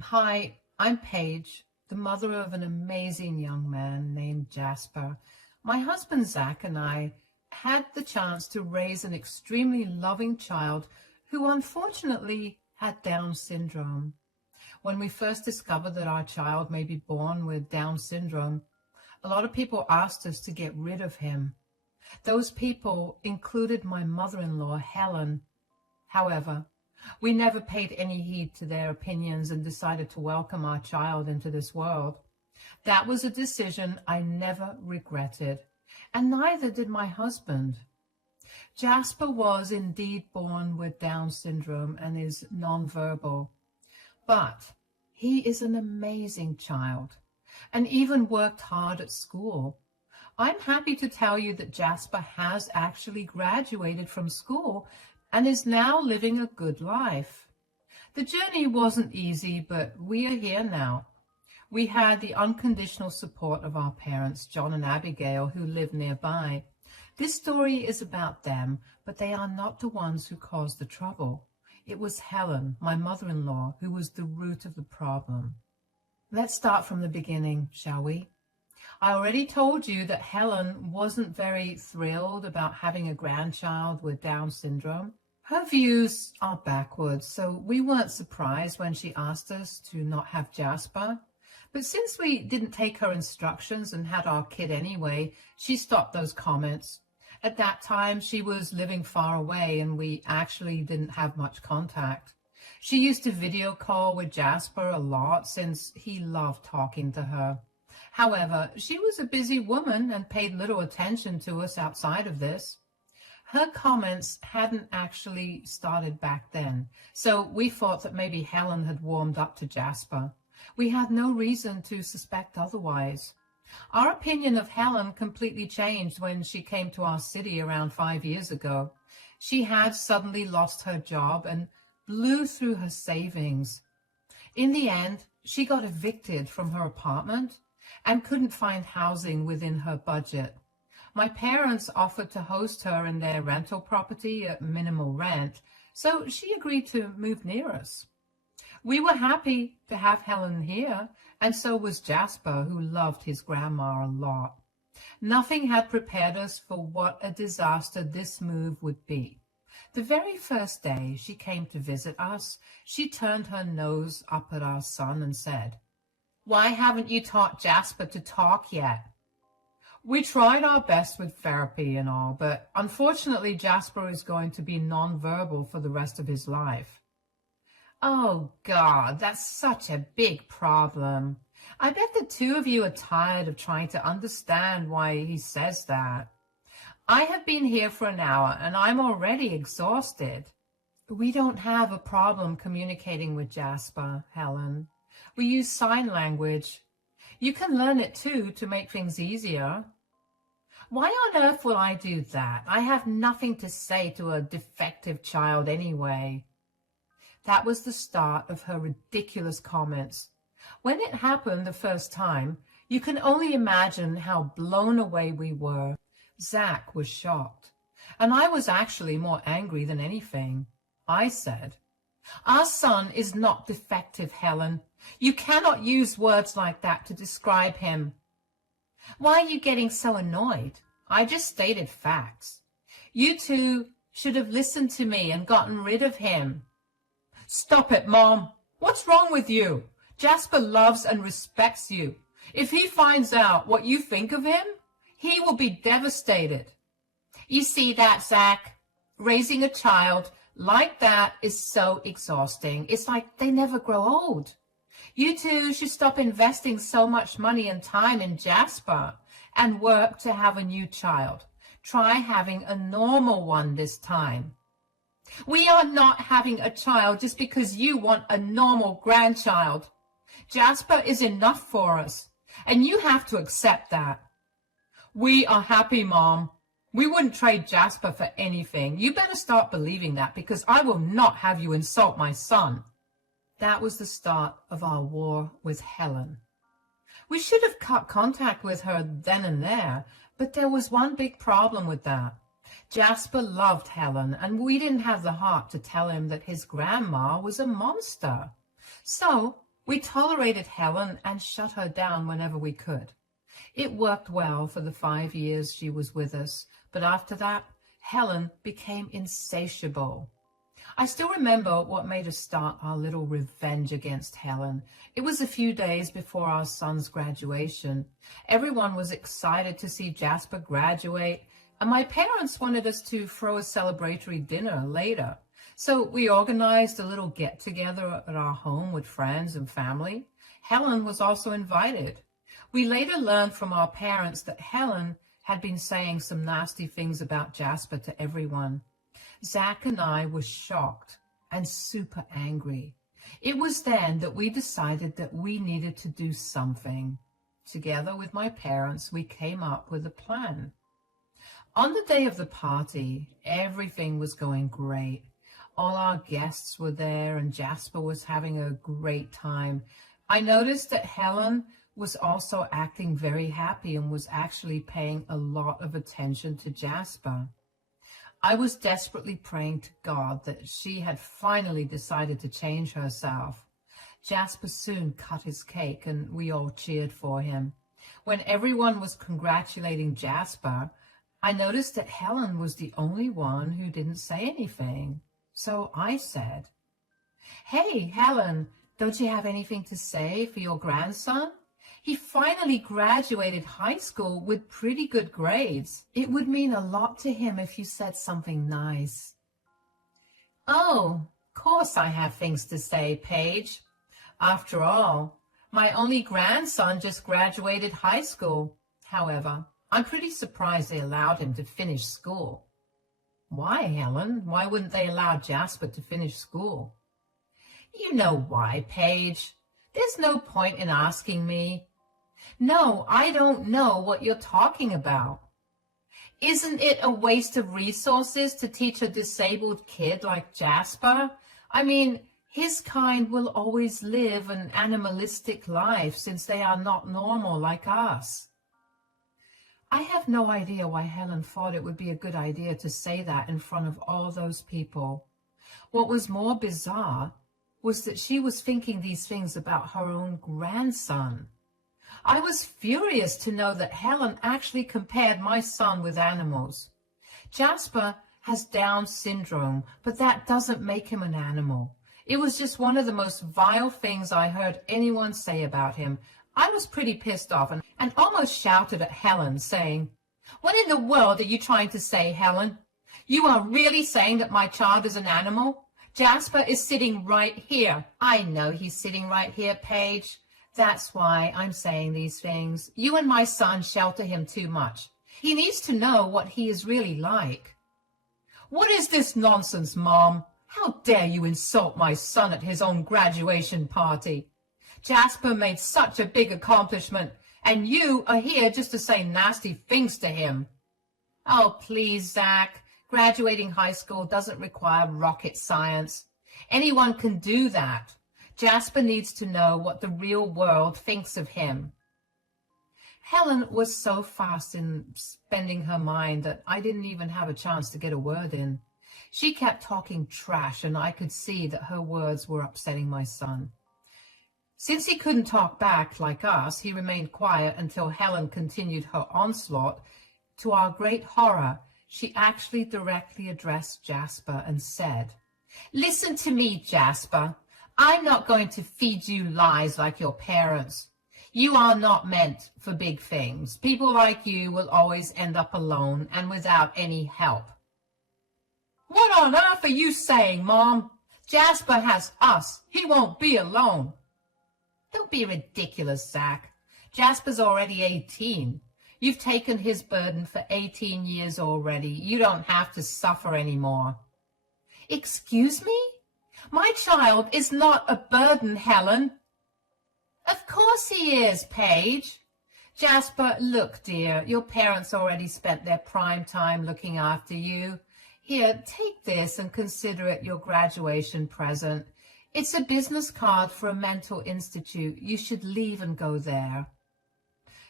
Hi, I'm Paige, the mother of an amazing young man named Jasper. My husband Zach and I had the chance to raise an extremely loving child who unfortunately had Down syndrome. When we first discovered that our child may be born with Down syndrome, a lot of people asked us to get rid of him. Those people included my mother-in-law, Helen. However, we never paid any heed to their opinions and decided to welcome our child into this world. That was a decision I never regretted, and neither did my husband. Jasper was indeed born with Down syndrome and is nonverbal, but he is an amazing child and even worked hard at school. I'm happy to tell you that Jasper has actually graduated from school and is now living a good life. The journey wasn't easy, but we are here now. We had the unconditional support of our parents, John and Abigail, who live nearby. This story is about them, but they are not the ones who caused the trouble. It was Helen, my mother-in-law, who was the root of the problem. Let's start from the beginning, shall we? I already told you that Helen wasn't very thrilled about having a grandchild with Down syndrome. Her views are backwards, so we weren't surprised when she asked us to not have Jasper. But since we didn't take her instructions and had our kid anyway, she stopped those comments. At that time, she was living far away and we actually didn't have much contact. She used to video call with Jasper a lot since he loved talking to her. However, she was a busy woman and paid little attention to us outside of this. Her comments hadn't actually started back then, so we thought that maybe Helen had warmed up to Jasper. We had no reason to suspect otherwise. Our opinion of Helen completely changed when she came to our city around 5 years ago. She had suddenly lost her job and blew through her savings. In the end, she got evicted from her apartment and couldn't find housing within her budget. My parents offered to host her in their rental property at minimal rent, so she agreed to move near us. We were happy to have Helen here, and so was Jasper, who loved his grandma a lot. Nothing had prepared us for what a disaster this move would be. The very first day she came to visit us, she turned her nose up at our son and said, "Why haven't you taught Jasper to talk yet?" We tried our best with therapy and all, but unfortunately Jasper is going to be nonverbal for the rest of his life. Oh God, that's such a big problem. I bet the two of you are tired of trying to understand why he says that. I have been here for an hour and I'm already exhausted. We don't have a problem communicating with Jasper, Helen. We use sign language. You can learn it too to make things easier. Why on earth will I do that? I have nothing to say to a defective child anyway. That was the start of her ridiculous comments. When it happened the first time, you can only imagine how blown away we were. Zach was shocked, and I was actually more angry than anything. I said, "Our son is not defective, Helen. You cannot use words like that to describe him." "Why are you getting so annoyed? I just stated facts. You two should have listened to me and gotten rid of him." "Stop it, Mom. What's wrong with you? Jasper loves and respects you. If he finds out what you think of him, he will be devastated." You see that, Zach? Raising a child like that is so exhausting. It's like they never grow old. You two should stop investing so much money and time in Jasper and work to have a new child. Try having a normal one this time. We are not having a child just because you want a normal grandchild. Jasper is enough for us, and you have to accept that. We are happy, Mom. We wouldn't trade Jasper for anything. You better start believing that, because I will not have you insult my son. That was the start of our war with Helen. We should have cut contact with her then and there, but there was one big problem with that. Jasper loved Helen, and we didn't have the heart to tell him that his grandma was a monster. So We tolerated Helen and shut her down whenever we could. It worked well for the 5 years she was with us, but after that, Helen became insatiable. I still remember what made us start our little revenge against Helen. It was a few days before our son's graduation. Everyone was excited to see Jasper graduate, and my parents wanted us to throw a celebratory dinner later. So we organized a little get-together at our home with friends and family. Helen was also invited. We later learned from our parents that Helen had been saying some nasty things about Jasper to everyone. Zach and I were shocked and super angry. It was then that we decided that we needed to do something. Together with my parents, we came up with a plan. On the day of the party, everything was going great. All our guests were there and Jasper was having a great time. I noticed that Helen was also acting very happy and was actually paying a lot of attention to Jasper. I was desperately praying to God that she had finally decided to change herself. Jasper soon cut his cake and we all cheered for him. When everyone was congratulating Jasper, I noticed that Helen was the only one who didn't say anything. So I said, "Hey, Helen, don't you have anything to say for your grandson? He finally graduated high school with pretty good grades. It would mean a lot to him if you said something nice." "Oh, of course I have things to say, Paige. After all, my only grandson just graduated high school. However, I'm pretty surprised they allowed him to finish school." "Why, Helen? Why wouldn't they allow Jasper to finish school?" "You know why, Paige. There's no point in asking me." "No, I don't know what you're talking about." "Isn't it a waste of resources to teach a disabled kid like Jasper? I mean, his kind will always live an animalistic life since they are not normal like us." I have no idea why Helen thought it would be a good idea to say that in front of all those people. What was more bizarre was that she was thinking these things about her own grandson. I was furious to know that Helen actually compared my son with animals. Jasper has Down syndrome, but that doesn't make him an animal. It was just one of the most vile things I heard anyone say about him. I was pretty pissed off and almost shouted at Helen, saying, "What in the world are you trying to say, Helen? You are really saying that my child is an animal? Jasper is sitting right here." "I know he's sitting right here, Paige. That's why I'm saying these things. You and my son shelter him too much. He needs to know what he is really like." "What is this nonsense, Mom? How dare you insult my son at his own graduation party? Jasper made such a big accomplishment, and you are here just to say nasty things to him." "Oh, please, Zach. Graduating high school doesn't require rocket science. Anyone can do that. Jasper needs to know what the real world thinks of him." Helen was so fast in spending her mind that I didn't even have a chance to get a word in. She kept talking trash, and I could see that her words were upsetting my son. Since he couldn't talk back like us, he remained quiet until Helen continued her onslaught. To our great horror, she actually directly addressed Jasper and said, "Listen to me, Jasper. I'm not going to feed you lies like your parents. You are not meant for big things. People like you will always end up alone and without any help." "What on earth are you saying, Mom? Jasper has us. He won't be alone." "Don't be ridiculous, Zach. Jasper's already 18. You've taken his burden for 18 years already. You don't have to suffer anymore." "Excuse me? My child is not a burden, Helen." "Of course he is, Paige. Jasper, look, dear, your parents already spent their prime time looking after you. Here, take this and consider it your graduation present. It's a business card for a mental institute. You should leave and go there."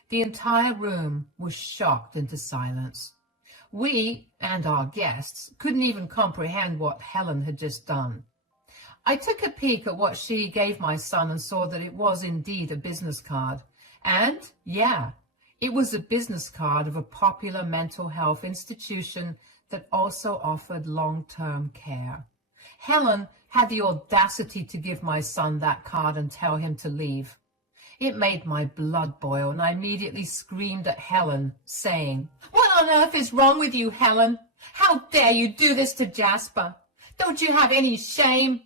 The entire room was shocked into silence. We and our guests couldn't even comprehend what Helen had just done. I took a peek at what she gave my son and saw that it was indeed a business card. And, yeah, it was a business card of a popular mental health institution that also offered long-term care. Helen had the audacity to give my son that card and tell him to leave. It made my blood boil, and I immediately screamed at Helen, saying, "What on earth is wrong with you, Helen? How dare you do this to Jasper? Don't you have any shame?"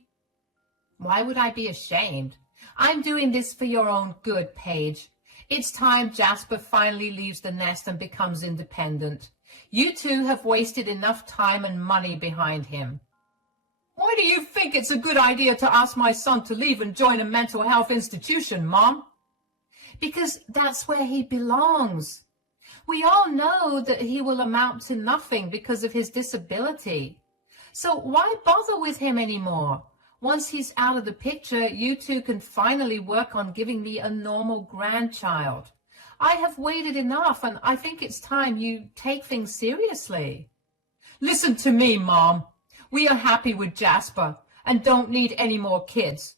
"Why would I be ashamed? I'm doing this for your own good, Paige. It's time Jasper finally leaves the nest and becomes independent. You two have wasted enough time and money behind him." "Why do you think it's a good idea to ask my son to leave and join a mental health institution, Mom?" "Because that's where he belongs. We all know that he will amount to nothing because of his disability. So why bother with him anymore? Once he's out of the picture, you two can finally work on giving me a normal grandchild. I have waited enough, and I think it's time you take things seriously." "Listen to me, Mom. We are happy with Jasper and don't need any more kids.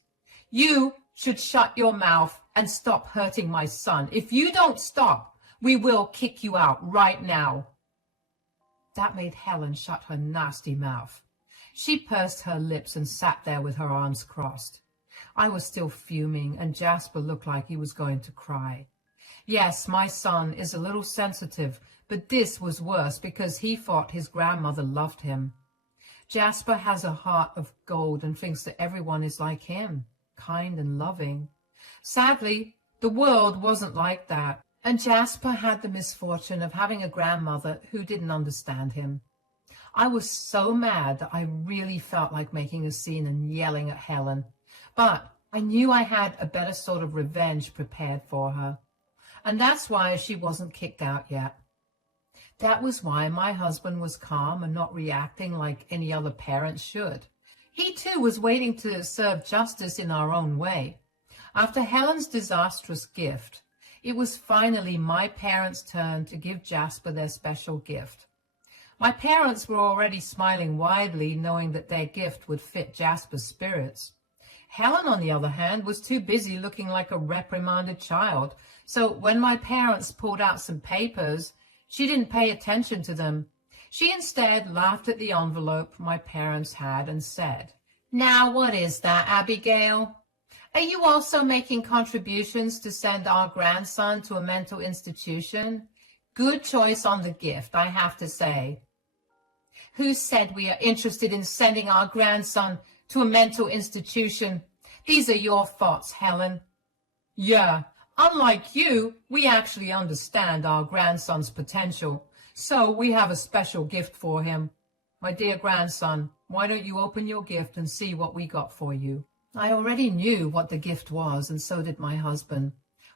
You should shut your mouth and stop hurting my son. If you don't stop, we will kick you out right now." That made Helen shut her nasty mouth. She pursed her lips and sat there with her arms crossed. I was still fuming, and Jasper looked like he was going to cry. Yes, my son is a little sensitive, but this was worse because he thought his grandmother loved him. Jasper has a heart of gold and thinks that everyone is like him, kind and loving. Sadly, the world wasn't like that, and Jasper had the misfortune of having a grandmother who didn't understand him. I was so mad that I really felt like making a scene and yelling at Helen, but I knew I had a better sort of revenge prepared for her, and that's why she wasn't kicked out yet. That was why my husband was calm and not reacting like any other parent should. He too was waiting to serve justice in our own way. After Helen's disastrous gift, it was finally my parents' turn to give Jasper their special gift. My parents were already smiling widely, knowing that their gift would fit Jasper's spirits. Helen, on the other hand, was too busy looking like a reprimanded child, so when my parents pulled out some papers, she didn't pay attention to them. She instead laughed at the envelope my parents had and said, "Now what is that, Abigail? Are you also making contributions to send our grandson to a mental institution? Good choice on the gift, I have to say." "Who said we are interested in sending our grandson to a mental institution? These are your thoughts, Helen." "Yeah, unlike you, we actually understand our grandson's potential, so we have a special gift for him. My dear grandson, why don't you open your gift and see what we got for you?" I already knew what the gift was, and so did my husband.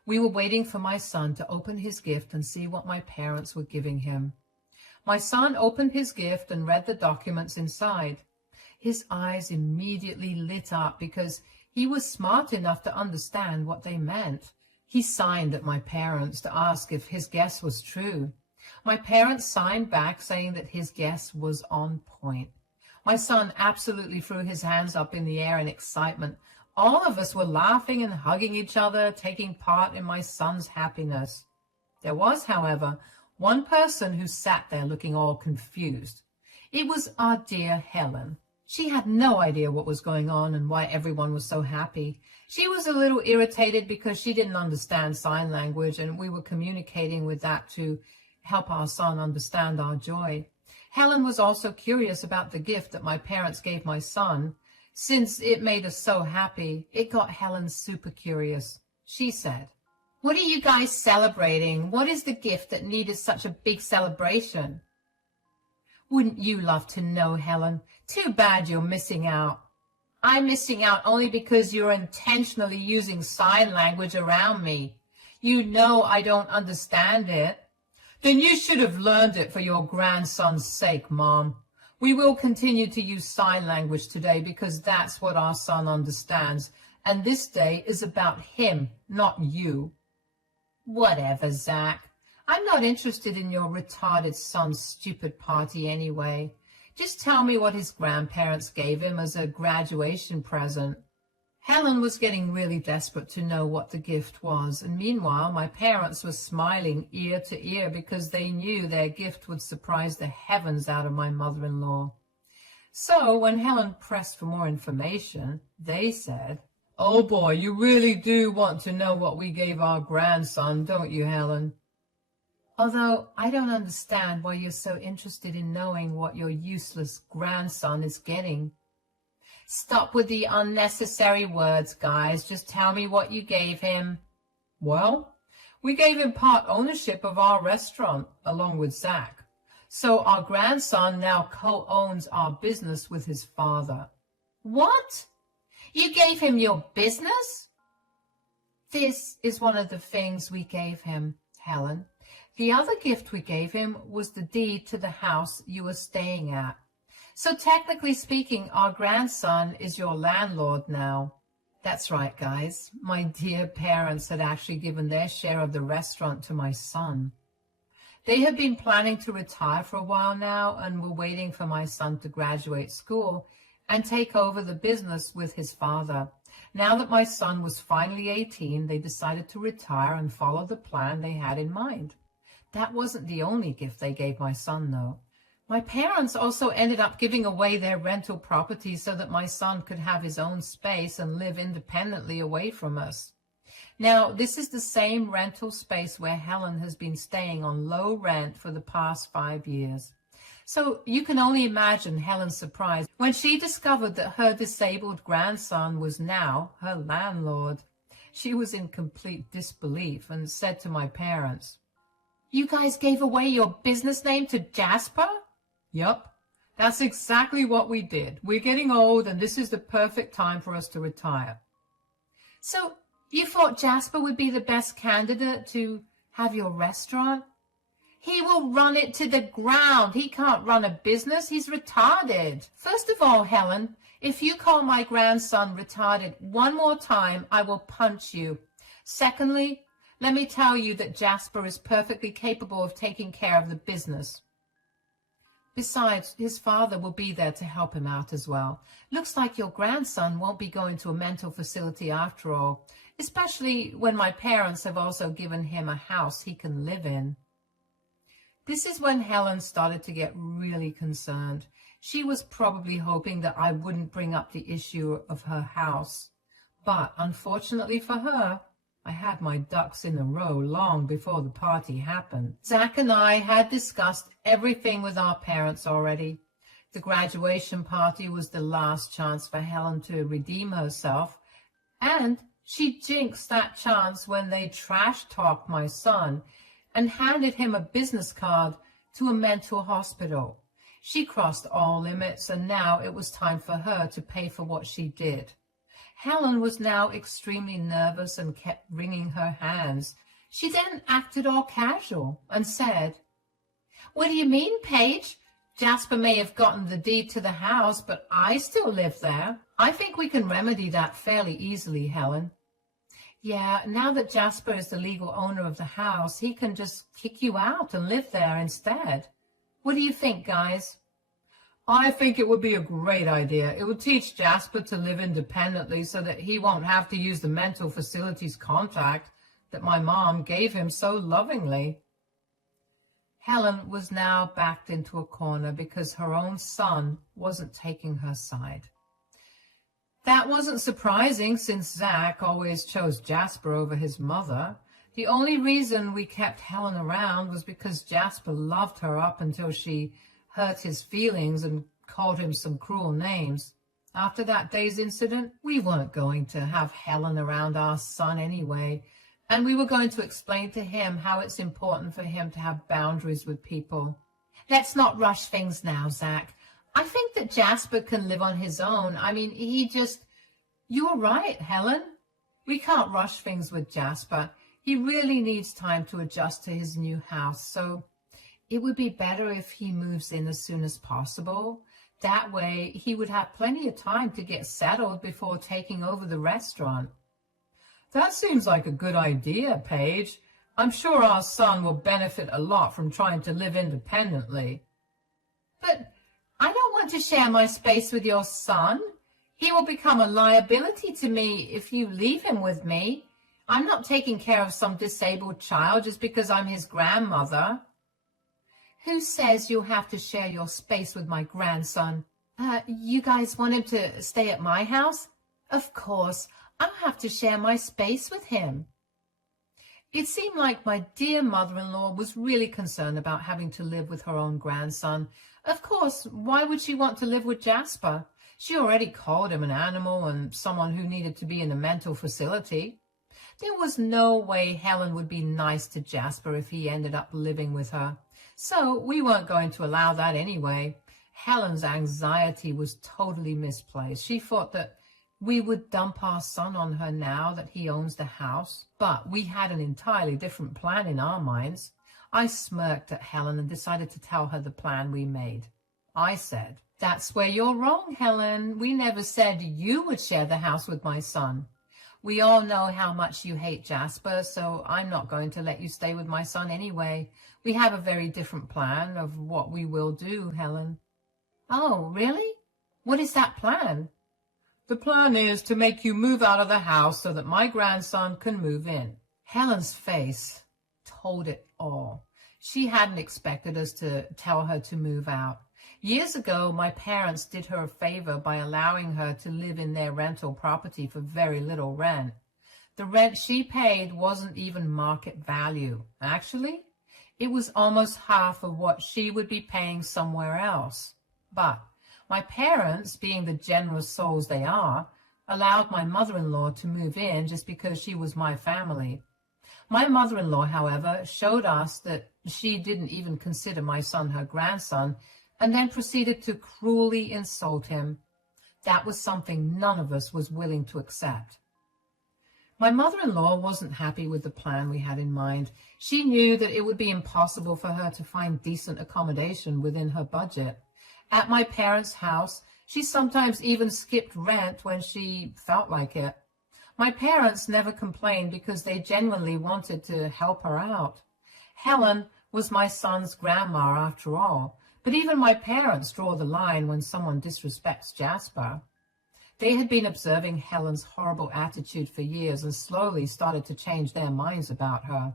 We were waiting for my son to open his gift and see what my parents were giving him. My son opened his gift and read the documents inside. His eyes immediately lit up because he was smart enough to understand what they meant. He signed at my parents to ask if his guess was true. My parents signed back saying that his guess was on point. My son absolutely threw his hands up in the air in excitement. All of us were laughing and hugging each other, taking part in my son's happiness. There was, however, one person who sat there looking all confused. It was our dear Helen. She had no idea what was going on and why everyone was so happy. She was a little irritated because she didn't understand sign language, and we were communicating with that to help our son understand our joy. Helen was also curious about the gift that my parents gave my son. Since it made us so happy, it got Helen super curious. She said, "What are you guys celebrating? What is the gift that needed such a big celebration?" "Wouldn't you love to know, Helen? Too bad you're missing out." "I'm missing out only because you're intentionally using sign language around me. You know I don't understand it." "Then you should have learned it for your grandson's sake, Mom. We will continue to use sign language today because that's what our son understands, and this day is about him, not you." "Whatever, Zach. I'm not interested in your retarded son's stupid party anyway. Just tell me what his grandparents gave him as a graduation present. Helen was getting really desperate to know what the gift was, and meanwhile my parents were smiling ear to ear because they knew their gift would surprise the heavens out of my mother-in-law. So when Helen pressed for more information, they said, "Oh boy, you really do want to know what we gave our grandson, don't you, Helen?" Although I don't understand why you're so interested in knowing what your useless grandson is getting. Stop with the unnecessary words, guys. Just tell me what you gave him. Well, we gave him part ownership of our restaurant, along with Zach. So our grandson now co-owns our business with his father. What? You gave him your business? This is one of the things we gave him, Helen. The other gift we gave him was the deed to the house you were staying at. So technically speaking, our grandson is your landlord now. That's right, guys. My dear parents had actually given their share of the restaurant to my son. They had been planning to retire for a while now and were waiting for my son to graduate school and take over the business with his father. Now that my son was finally 18, they decided to retire and follow the plan they had in mind. That wasn't the only gift they gave my son, though. My parents also ended up giving away their rental property so that my son could have his own space and live independently away from us. Now, this is the same rental space where Helen has been staying on low rent for the past 5 years. So you can only imagine Helen's surprise when she discovered that her disabled grandson was now her landlord. She was in complete disbelief and said to my parents, "You guys gave away your business name to Jasper?" Yup, that's exactly what we did. We're getting old and this is the perfect time for us to retire. So you thought Jasper would be the best candidate to have your restaurant? He will run it to the ground. He can't run a business. He's retarded. First of all, Helen, if you call my grandson retarded one more time, I will punch you. Secondly, let me tell you that Jasper is perfectly capable of taking care of the business. Besides, his father will be there to help him out as well. Looks like your grandson won't be going to a mental facility after all, especially when my parents have also given him a house he can live in. This is when Helen started to get really concerned. She was probably hoping that I wouldn't bring up the issue of her house. But unfortunately for her, I had my ducks in a row long before the party happened. Zach and I had discussed everything with our parents already. The graduation party was the last chance for Helen to redeem herself, and she jinxed that chance when they trash-talked my son and handed him a business card to a mental hospital. She crossed all limits, and now it was time for her to pay for what she did. Helen was now extremely nervous and kept wringing her hands. She then acted all casual and said, "What do you mean, Paige? Jasper may have gotten the deed to the house, but I still live there. I think we can remedy that fairly easily, Helen." "Yeah, now that Jasper is the legal owner of the house, he can just kick you out and live there instead. What do you think, guys?" "I think it would be a great idea. It would teach Jasper to live independently so that he won't have to use the mental facilities contact that my mom gave him so lovingly." Helen was now backed into a corner because her own son wasn't taking her side. That wasn't surprising since Zach always chose Jasper over his mother. The only reason we kept Helen around was because Jasper loved her up until she hurt his feelings and called him some cruel names. After that day's incident, we weren't going to have Helen around our son anyway, and we were going to explain to him how it's important for him to have boundaries with people. "Let's not rush things now, Zach. I think that Jasper can live on his own. I mean, You're right, Helen. We can't rush things with Jasper. He really needs time to adjust to his new house, so it would be better if he moves in as soon as possible. That way, he would have plenty of time to get settled before taking over the restaurant." "That seems like a good idea, Paige. I'm sure our son will benefit a lot from trying to live independently." "But I don't want to share my space with your son? He will become a liability to me if you leave him with me. I'm not taking care of some disabled child just because I'm his grandmother. Who says you'll have to share your space with my grandson? You guys want him to stay at my house? Of course, I'll have to share my space with him. It seemed like my dear mother-in-law was really concerned about having to live with her own grandson. Of course, why would she want to live with Jasper? She already called him an animal and someone who needed to be in a mental facility. There was no way Helen would be nice to Jasper if he ended up living with her. So we weren't going to allow that anyway. Helen's anxiety was totally misplaced. She thought that we would dump our son on her now that he owns the house. But we had an entirely different plan in our minds. I smirked at Helen and decided to tell her the plan we made. I said, "That's where you're wrong, Helen. We never said you would share the house with my son. We all know how much you hate Jasper, so I'm not going to let you stay with my son anyway. We have a very different plan of what we will do, Helen." "Oh, really? What is that plan?" "The plan is to make you move out of the house so that my grandson can move in." Helen's face told it all. She hadn't expected us to tell her to move out. Years ago, my parents did her a favor by allowing her to live in their rental property for very little rent. The rent she paid wasn't even market value. Actually, it was almost half of what she would be paying somewhere else. But my parents, being the generous souls they are, allowed my mother-in-law to move in just because she was my family. My mother-in-law, however, showed us that she didn't even consider my son her grandson, and then proceeded to cruelly insult him. That was something none of us was willing to accept. My mother-in-law wasn't happy with the plan we had in mind. She knew that it would be impossible for her to find decent accommodation within her budget. At my parents' house, she sometimes even skipped rent when she felt like it. My parents never complained because they genuinely wanted to help her out. Helen was my son's grandma after all, but even my parents draw the line when someone disrespects Jasper. They had been observing Helen's horrible attitude for years and slowly started to change their minds about her.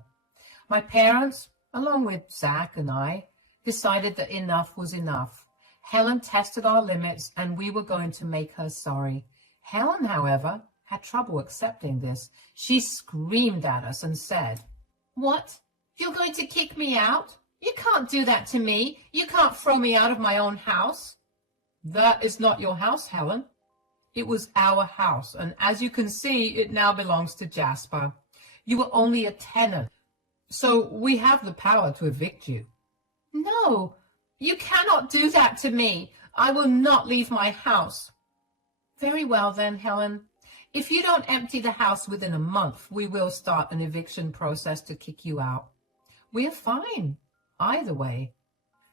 My parents, along with Zach and I, decided that enough was enough. Helen tested our limits and we were going to make her sorry. Helen, however, had trouble accepting this. She screamed at us and said, "What? You're going to kick me out? You can't do that to me. You can't throw me out of my own house." "That is not your house, Helen. It was our house, and as you can see, it now belongs to Jasper. You were only a tenant, so we have the power to evict you." "No, you cannot do that to me. I will not leave my house." "Very well then, Helen. If you don't empty the house within a month, we will start an eviction process to kick you out. We're fine either way."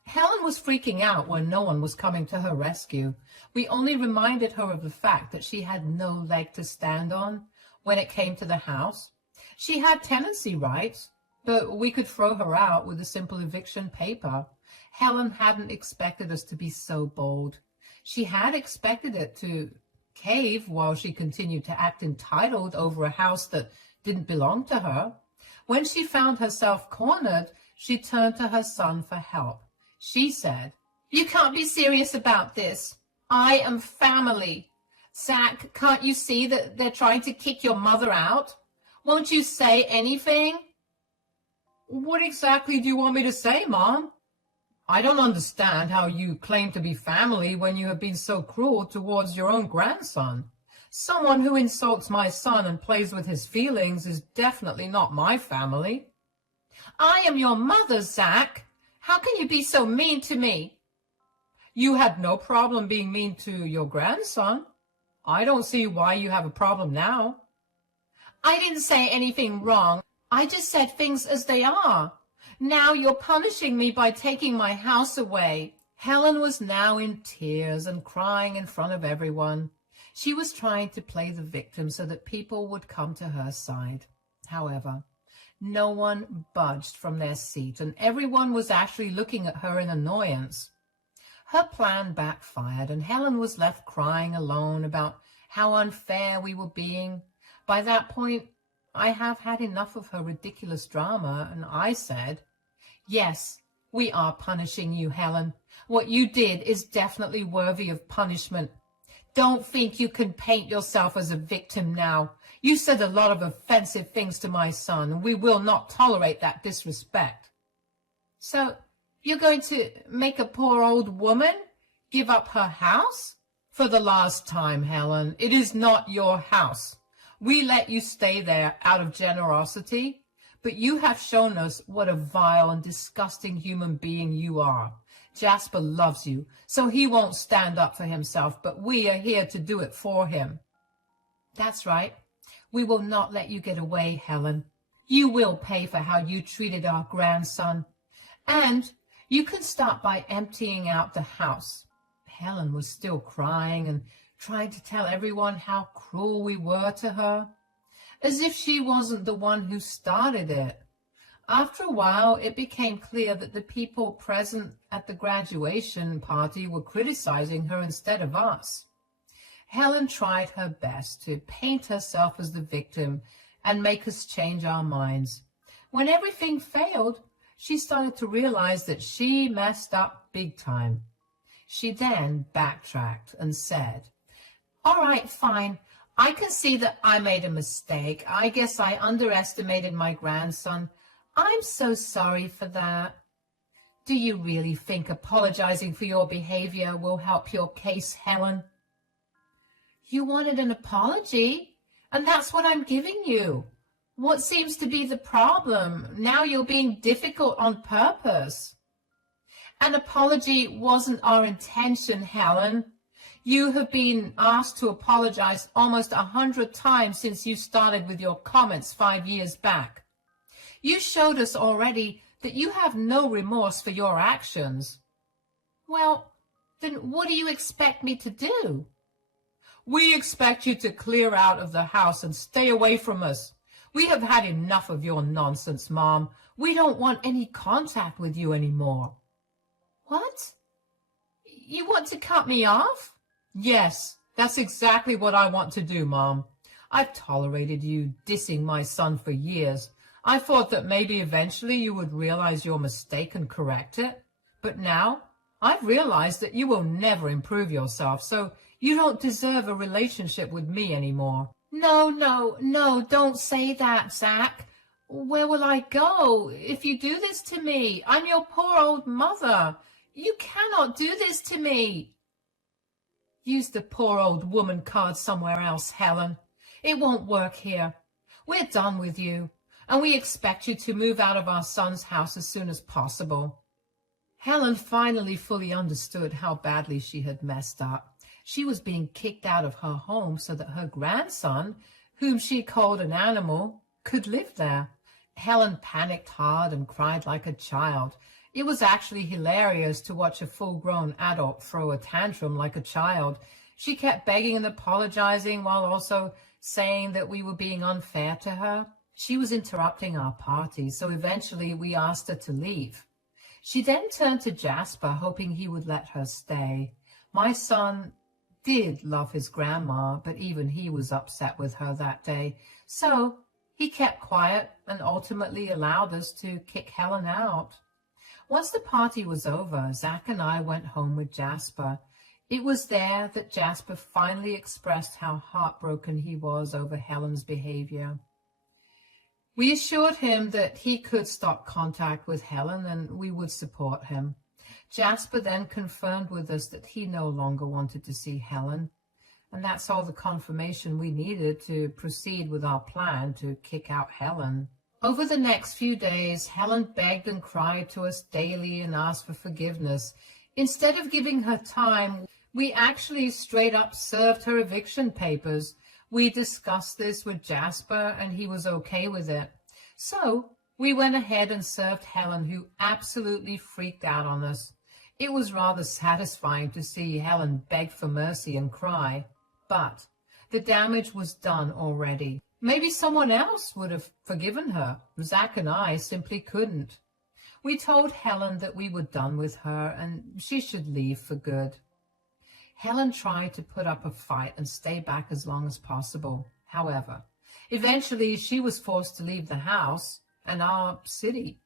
Helen was freaking out when no one was coming to her rescue. We only reminded her of the fact that she had no leg to stand on when it came to the house. She had tenancy rights, but we could throw her out with a simple eviction paper. Helen hadn't expected us to be so bold. She had expected it to cave while she continued to act entitled over a house that didn't belong to her. When she found herself cornered, she turned to her son for help. She said, "You can't be serious about this. I am family. Zach, can't you see that they're trying to kick your mother out? Won't you say anything?" "What exactly do you want me to say, Mom? I don't understand how you claim to be family when you have been so cruel towards your own grandson. Someone who insults my son and plays with his feelings is definitely not my family." "I am your mother, Zach. How can you be so mean to me?" "You had no problem being mean to your grandson. I don't see why you have a problem now." "I didn't say anything wrong. I just said things as they are. Now you're punishing me by taking my house away." Helen was now in tears and crying in front of everyone. She was trying to play the victim so that people would come to her side. However, no one budged from their seat, and everyone was actually looking at her in annoyance. Her plan backfired, and Helen was left crying alone about how unfair we were being. By that point, I have had enough of her ridiculous drama, and I said, "Yes, we are punishing you, Helen. What you did is definitely worthy of punishment. Don't think you can paint yourself as a victim now. You said a lot of offensive things to my son, and we will not tolerate that disrespect." "So you're going to make a poor old woman give up her house?" "For the last time, Helen, it is not your house. We let you stay there out of generosity, but you have shown us what a vile and disgusting human being you are. Jasper loves you, so he won't stand up for himself, but we are here to do it for him." "That's right. We will not let you get away, Helen. You will pay for how you treated our grandson. And you can start by emptying out the house." Helen was still crying and trying to tell everyone how cruel we were to her, as if she wasn't the one who started it. After a while, it became clear that the people present at the graduation party were criticizing her instead of us. Helen tried her best to paint herself as the victim and make us change our minds. When everything failed, she started to realize that she messed up big time. She then backtracked and said, "All right, fine. I can see that I made a mistake. I guess I underestimated my grandson. I'm so sorry for that." "Do you really think apologizing for your behavior will help your case, Helen?" "You wanted an apology, and that's what I'm giving you. What seems to be the problem? Now you're being difficult on purpose." "An apology wasn't our intention, Helen. You have been asked to apologize almost 100 times since you started with your comments 5 years back. You showed us already that you have no remorse for your actions." "Well, then what do you expect me to do?" "We expect you to clear out of the house and stay away from us. We have had enough of your nonsense, Mom. We don't want any contact with you anymore." "What? You want to cut me off?" "Yes, that's exactly what I want to do, Mom. I've tolerated you dissing my son for years. I thought that maybe eventually you would realize your mistake and correct it. But now I've realized that you will never improve yourself, so you don't deserve a relationship with me anymore." No, don't say that, Zach. Where will I go if you do this to me? I'm your poor old mother. You cannot do this to me. "Use the poor old woman card somewhere else, Helen. It won't work here. We're done with you, and we expect you to move out of our son's house as soon as possible." Helen finally fully understood how badly she had messed up. She was being kicked out of her home so that her grandson, whom she called an animal, could live there. Helen panicked hard and cried like a child. It was actually hilarious to watch a full-grown adult throw a tantrum like a child. She kept begging and apologizing while also saying that we were being unfair to her. She was interrupting our party, so eventually we asked her to leave. She then turned to Jasper, hoping he would let her stay. My son did love his grandma, but even he was upset with her that day. So he kept quiet and ultimately allowed us to kick Helen out. Once the party was over, Zach and I went home with Jasper. It was there that Jasper finally expressed how heartbroken he was over Helen's behavior. We assured him that he could stop contact with Helen and we would support him. Jasper then confirmed with us that he no longer wanted to see Helen, and that's all the confirmation we needed to proceed with our plan to kick out Helen. Over the next few days, Helen begged and cried to us daily and asked for forgiveness. Instead of giving her time, we actually straight up served her eviction papers. We discussed this with Jasper, and he was okay with it. So we went ahead and served Helen, who absolutely freaked out on us. It was rather satisfying to see Helen beg for mercy and cry, but the damage was done already. Maybe someone else would have forgiven her. Zach and I simply couldn't. We told Helen that we were done with her and she should leave for good. Helen tried to put up a fight and stay back as long as possible. However, eventually she was forced to leave the house and our city.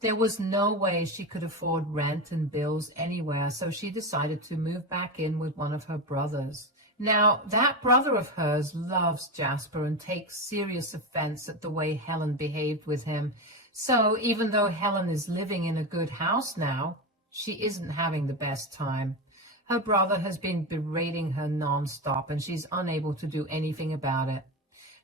There was no way she could afford rent and bills anywhere, so she decided to move back in with one of her brothers. Now, that brother of hers loves Jasper and takes serious offense at the way Helen behaved with him. So even though Helen is living in a good house now, she isn't having the best time. Her brother has been berating her nonstop and she's unable to do anything about it.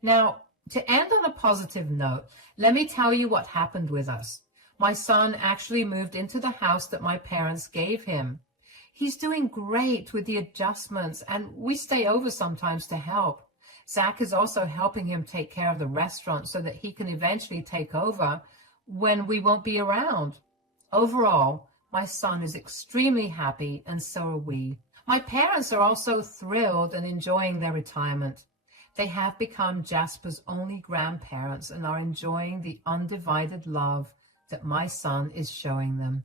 Now, to end on a positive note, let me tell you what happened with us. My son actually moved into the house that my parents gave him. He's doing great with the adjustments, and we stay over sometimes to help. Zach is also helping him take care of the restaurant so that he can eventually take over when we won't be around. Overall, my son is extremely happy, and so are we. My parents are also thrilled and enjoying their retirement. They have become Jasper's only grandparents and are enjoying the undivided love that my son is showing them.